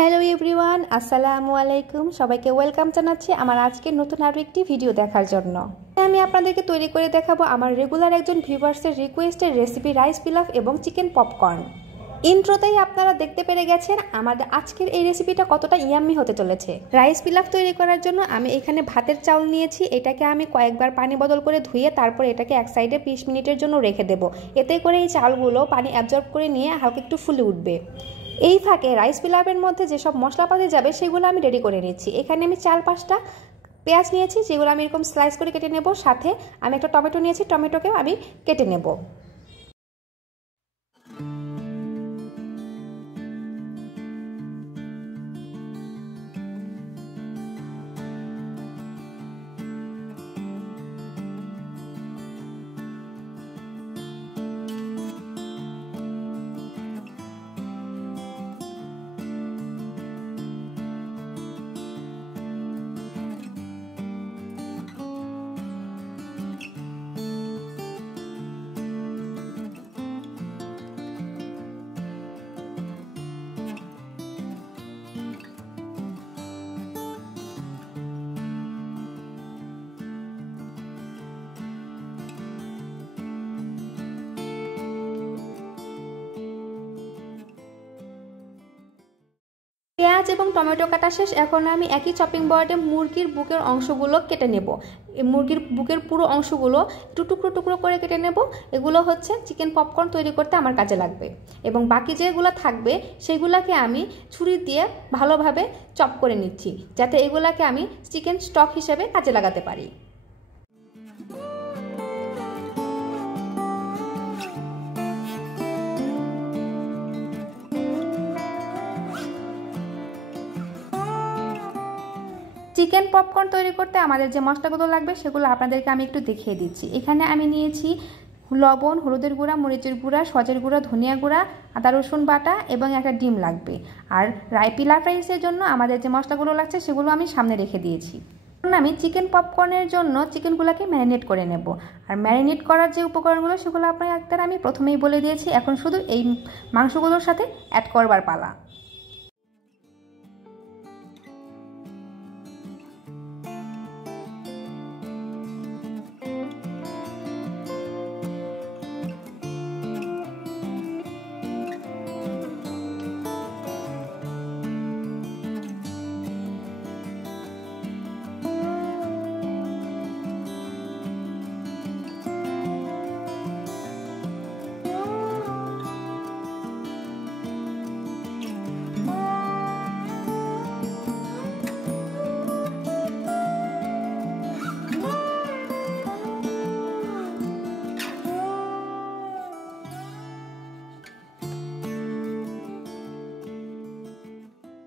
Hello everyone, আসসালামু আলাইকুম। সবাইকে ওয়েলকাম জানাচ্ছি আমার আজকের নতুন আরও একটি ভিডিও দেখার জন্য। আমি আপনাদেরকে তৈরি করে দেখাবো আমার রেগুলার একজন ভিউয়ার্সের রিকোয়েস্টের রেসিপি রাইস পিলাফ এবং চিকেন পপকর্ন। ইন্ট্রোতেই আপনারা দেখতে পেরে গেছেন আমাদের আজকের এই রেসিপিটা কতটা ইয়াম্মি হতে চলেছে। রাইস পিলাফ তৈরি করার জন্য আমি এখানে ভাতের চাউল নিয়েছি। এটাকে আমি কয়েকবার পানি বদল করে ধুয়ে তারপর এটাকে এক সাইডে 20 মিনিটের জন্য রেখে দেবো। এতে করে এই চালগুলো পানি অ্যাবজর্ব করে নিয়ে হালকা একটু ফুলে উঠবে। এই ফাঁকে রাইস পিলাফের মধ্যে যেসব মশলাপাতি যাবে সেগুলো আমি রেডি করে নিচ্ছি। এখানে আমি 4-5টা পেঁয়াজ নিয়েছি, যেগুলো আমি এরকম স্লাইস করে কেটে নেব। সাথে আমি একটা টমেটো নিয়েছি, টমেটোকেও আমি কেটে নেব। পেঁয়াজ এবং টমেটো কাটা শেষ। এখন আমি একই চপিং বোর্ডে মুরগির বুকের অংশগুলো কেটে নেব। এই মুরগির বুকের পুরো অংশগুলো একটু টুকরো টুকরো করে কেটে নেব। এগুলো হচ্ছে চিকেন পপকর্ন তৈরি করতে আমার কাজে লাগবে। এবং বাকি যেগুলো থাকবে সেগুলোকে আমি ছুরি দিয়ে ভালোভাবে চপ করে নিচ্ছি, যাতে এগুলোকে আমি চিকেন স্টক হিসেবে কাজে লাগাতে পারি। চিকেন পপকর্ন তৈরি করতে আমাদের যে মশলাগুলো লাগবে সেগুলো আপনাদেরকে আমি একটু দেখিয়ে দিচ্ছি। এখানে আমি নিয়েছি লবণ, হলুদের গুঁড়া, মরিচের গুঁড়া, সজের গুঁড়া, ধনিয়া গুঁড়া, আদা রসুন বাটা এবং একটা ডিম লাগবে। আর পিলাফ রাইসের জন্য আমাদের যে মশলাগুলো লাগছে সেগুলো আমি সামনে রেখে দিয়েছি। আমি চিকেন পপকর্নের জন্য চিকেনগুলোকে ম্যারিনেট করে নেব। আর ম্যারিনেট করার যে উপকরণগুলো সেগুলো আপনাদের আমি প্রথমেই বলে দিয়েছি। এখন শুধু এই মাংসগুলোর সাথে অ্যাড করবার পালা।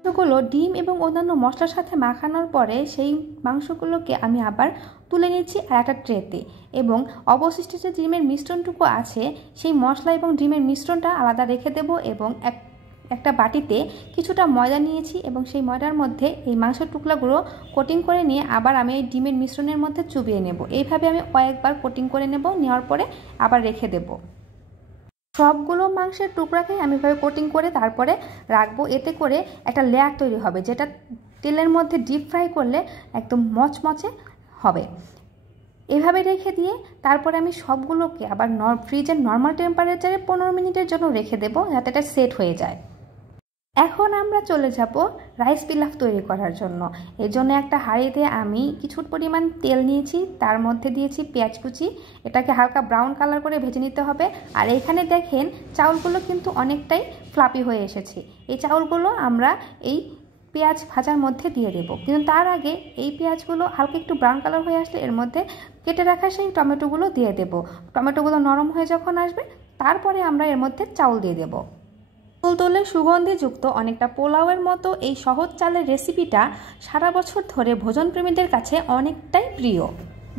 মাংসগুলো ডিম এবং অন্যান্য মশলার সাথে মাখানোর পরে সেই মাংসগুলোকে আমি আবার তুলে নিচ্ছি আর একটা ট্রেতে, এবং অবশিষ্ট যে ডিমের মিশ্রণটুকু আছে সেই মশলা এবং ডিমের মিশ্রণটা আলাদা রেখে দেব। এবং একটা বাটিতে কিছুটা ময়দা নিয়েছি এবং সেই ময়দার মধ্যে এই মাংসের টুকরাগুলো কোটিং করে নিয়ে আবার আমি এই ডিমের মিশ্রণের মধ্যে চুবিয়ে নেব। এইভাবে আমি কয়েকবার কোটিং করে নেব, নেওয়ার পরে আবার রেখে দেব। সবগুলো মাংসের টুকরাকে আমি এভাবে কোটিং করে তারপরে রাখবো। এতে করে একটা লেয়ার তৈরি হবে, যেটা তেলের মধ্যে ডিপ ফ্রাই করলে একদম মচমচে হবে। এভাবে রেখে দিয়ে তারপরে আমি সবগুলোকে আবার ফ্রিজের নর্মাল টেম্পারেচারে 15 মিনিটের জন্য রেখে দেবো, যাতে এটা সেট হয়ে যায়। এখন আমরা চলে যাব রাইস পিলাফ তৈরি করার জন্য। এর জন্য একটা হাঁড়িতে আমি কিছু পরিমাণ তেল নিয়েছি, তার মধ্যে দিয়েছি পেঁয়াজ কুচি। এটাকে হালকা ব্রাউন কালার করে ভেজে নিতে হবে। আর এখানে দেখেন চাউলগুলো কিন্তু অনেকটাই ফ্লাপি হয়ে এসেছে। এই চাউলগুলো আমরা এই পেঁয়াজ ভাজার মধ্যে দিয়ে দেব। কিন্তু তার আগে এই পেঁয়াজগুলো হালকা একটু ব্রাউন কালার হয়ে আসলে এর মধ্যে কেটে রাখা সেই টমেটোগুলো দিয়ে দেব। টমেটোগুলো নরম হয়ে যখন আসবে তারপরে আমরা এর মধ্যে চাউল দিয়ে দেব। তুলতুলে সুগন্ধিযুক্ত অনেকটা পোলাওয়ের মতো এই সহজ চালের রেসিপিটা সারা বছর ধরে ভোজনপ্রেমীদের কাছে অনেকটাই প্রিয়।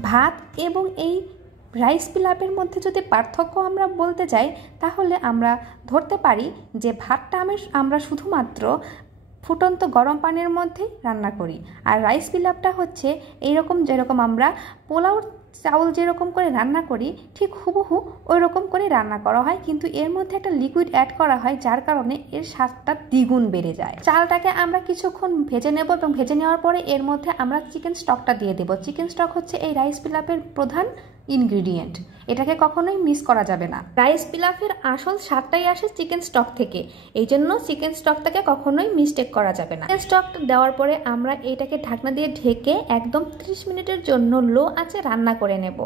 ভাত এবং এই রাইস পিলাফের মধ্যে যদি পার্থক্য আমরা বলতে যাই, তাহলে আমরা ধরতে পারি যে ভাতটা আমরা শুধুমাত্র ফুটন্ত গরম পানির মধ্যেই রান্না করি, আর রাইস পিলাফটা হচ্ছে এইরকম যেরকম আমরা পোলাও চাউল যেরকম করে রান্না করি ঠিক হুবহু ওই রকম করে রান্না করা হয়, কিন্তু এর মধ্যে একটা লিকুইড অ্যাড করা হয় যার কারণে এর স্বাদটা দ্বিগুণ বেড়ে যায়। চালটাকে আমরা কিছুক্ষণ ভেজে নেব এবং ভেজে নেওয়ার পরে এর মধ্যে আমরা চিকেন স্টকটা দিয়ে দেব। চিকেন স্টক হচ্ছে এই রাইস পিলাফের প্রধান ইনগ্রিডিয়েন্ট, এটাকে কখনোই মিস করা যাবে না। রাইস পিলাফের আসল স্বাদটাই আসে চিকেন স্টক থেকে, এই জন্য চিকেন স্টকটাকে কখনোই মিস্টেক করা যাবে না। চিকেন স্টকটা দেওয়ার পরে আমরা এটাকে ঢাকনা দিয়ে ঢেকে একদম 30 মিনিটের জন্য লো আঁচে রান্না করে নেব।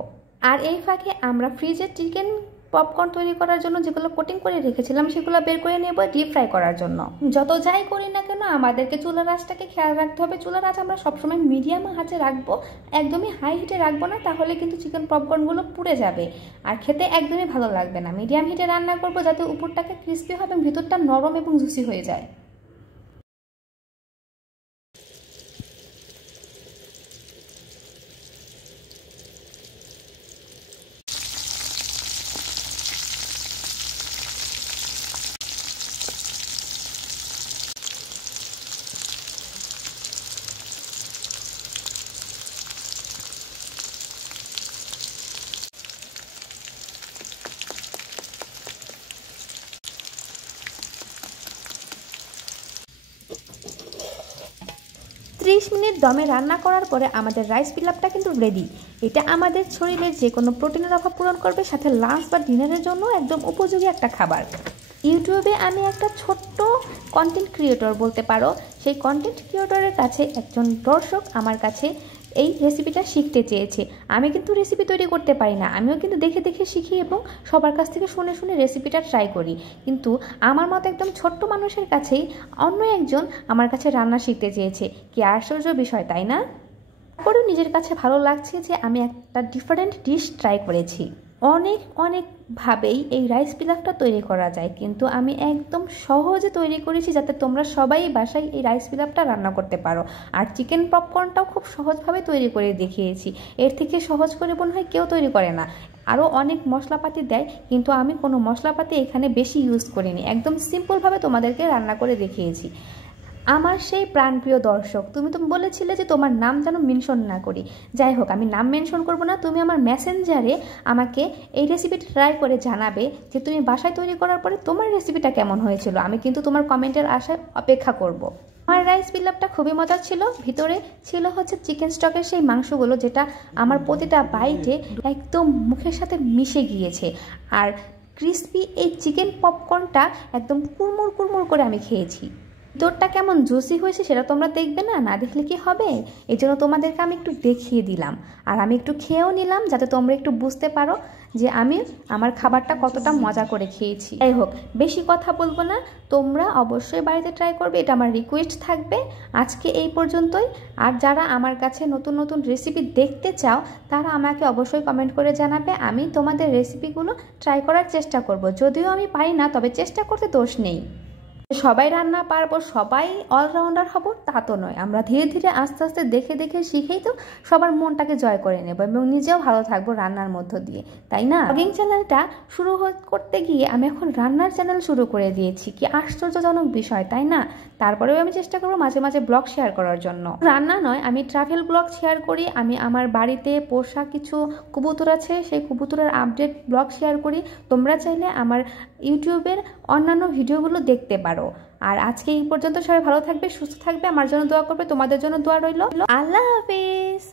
আর এই ফাঁকে আমরা ফ্রিজে চিকেন পপকর্ন তৈরি করার জন্য যেগুলো কোটিং করে রেখেছিলাম সেগুলো বের করে নেব ডিপ ফ্রাই করার জন্য। যত যাই করি না কেন আমাদেরকে চুলার আঁচটাকে খেয়াল রাখতে হবে। চুলার আঁচ আমরা সবসময় মিডিয়াম আঁচে রাখবো, একদমই হাই হিটে রাখবো না, তাহলে কিন্তু চিকেন পপকর্নগুলো পুড়ে যাবে আর খেতে একদমই ভালো লাগবে না। মিডিয়াম হিটে রান্না করবো যাতে উপরটাকে ক্রিস্পি হবে এবং ভিতরটা নরম এবং জুসি হয়ে যায়। 30 মিনিট দমে রান্না করার পরে আমাদের রাইস পিলাফটা কিন্তু রেডি। এটা আমাদের শরীরের যে কোনো প্রোটিনের অভাব পূরণ করবে, সাথে লাঞ্চ বা ডিনারের জন্য একদম উপযোগী একটা খাবার। ইউটিউবে আমি একটা ছোট্ট কন্টেন্ট ক্রিয়েটর বলতে পারো, সেই কন্টেন্ট ক্রিয়েটরের কাছে একজন দর্শক আমার কাছে এই রেসিপিটা শিখতে চেয়েছে। আমি কিন্তু রেসিপি তৈরি করতে পারি না, আমিও কিন্তু দেখে দেখে শিখি এবং সবার কাছ থেকে শুনে শুনে রেসিপিটা ট্রাই করি। কিন্তু আমার মতো একদম ছোট্ট মানুষের কাছেই অন্য একজন আমার কাছে রান্না শিখতে চেয়েছে, কি আশ্চর্য বিষয় তাই না? তারপরেও নিজের কাছে ভালো লাগছে যে আমি একটা ডিফারেন্ট ডিশ ট্রাই করেছি। অনেকভাবেই এই রাইস পিলাফটা তৈরি করা যায়, কিন্তু আমি একদম সহজে তৈরি করেছি যাতে তোমরা সবাই বাসায় এই রাইস পিলাফটা রান্না করতে পারো। আর চিকেন পপকর্নটাও খুব সহজভাবে তৈরি করে দেখিয়েছি, এর থেকে সহজ করে মনে হয় কেউ তৈরি করে না। আরও অনেক মশলাপাতি দেয়, কিন্তু আমি কোনো মশলাপাতি এখানে বেশি ইউজ করিনি, একদম সিম্পলভাবে তোমাদেরকে রান্না করে দেখিয়েছি। আমার সেই প্রাণপ্রিয় দর্শক, তুমি তো বলেছিলে যে তোমার নাম যেন মেনশন না করি, যাই হোক আমি নাম মেনশন করব না। তুমি আমার মেসেঞ্জারে আমাকে এই রেসিপিটা ট্রাই করে জানাবে যে তুমি বাসায় তৈরি করার পরে তোমার রেসিপিটা কেমন হয়েছিল। আমি কিন্তু তোমার কমেন্টের আশায় অপেক্ষা করব। আমার রাইস পিলাফটা খুবই মজার ছিল। ভিতরে ছিল হচ্ছে চিকেন স্টকের সেই মাংসগুলো, যেটা আমার প্রতিটা বাইটে একদম মুখের সাথে মিশে গিয়েছে। আর ক্রিস্পি এই চিকেন পপকর্নটা একদম কুড়মুড় কুড়মুড় করে আমি খেয়েছি। ভিতরটা কেমন জুসি হয়েছে সেটা তোমরা দেখবে না, না দেখলে কি হবে? এই জন্য তোমাদেরকে আমি একটু দেখিয়ে দিলাম, আর আমি একটু খেয়েও নিলাম যাতে তোমরা একটু বুঝতে পারো যে আমি আমার খাবারটা কতটা মজা করে খেয়েছি। যাই হোক, বেশি কথা বলবো না, তোমরা অবশ্যই বাড়িতে ট্রাই করবে, এটা আমার রিকোয়েস্ট থাকবে। আজকে এই পর্যন্তই। আর যারা আমার কাছে নতুন নতুন রেসিপি দেখতে চাও তারা আমাকে অবশ্যই কমেন্ট করে জানাবে, আমি তোমাদের রেসিপিগুলো ট্রাই করার চেষ্টা করব। যদিও আমি পারি না, তবে চেষ্টা করতে দোষ নেই। সবাই রান্না পারবো, সবাই অলরাউন্ডার হব তা তো নয়। আমরা ধীরে ধীরে আস্তে আস্তে দেখে দেখে শিখেই তো সবার মনটাকে জয় করে নেব এবং নিজেও ভালো থাকবো রান্নার মধ্য দিয়ে, তাই না? ব্লগিং চ্যানেলটা শুরু করতে গিয়ে আমি এখন রান্নার চ্যানেল শুরু করে দিয়েছি, কি আশ্চর্যজনক বিষয় তাই না? তারপরেও আমি চেষ্টা করবো মাঝে মাঝে ব্লগ শেয়ার করার জন্য। রান্না নয়, আমি ট্রাভেল ব্লগ শেয়ার করি। আমি আমার বাড়িতে পোষা কিছু কবুতর আছে, সেই কবুতরের আপডেট ব্লগ শেয়ার করি। তোমরা চাইলে আমার ইউটিউবের অন্যান্য ভিডিওগুলো দেখতে পারো। আর আজকে এই পর্যন্ত, সবাই ভালো থাকবে, সুস্থ থাকবে, আমার জন্য দোয়া করবে, তোমাদের জন্য দোয়া রইল। আল্লাহ হাফেজ।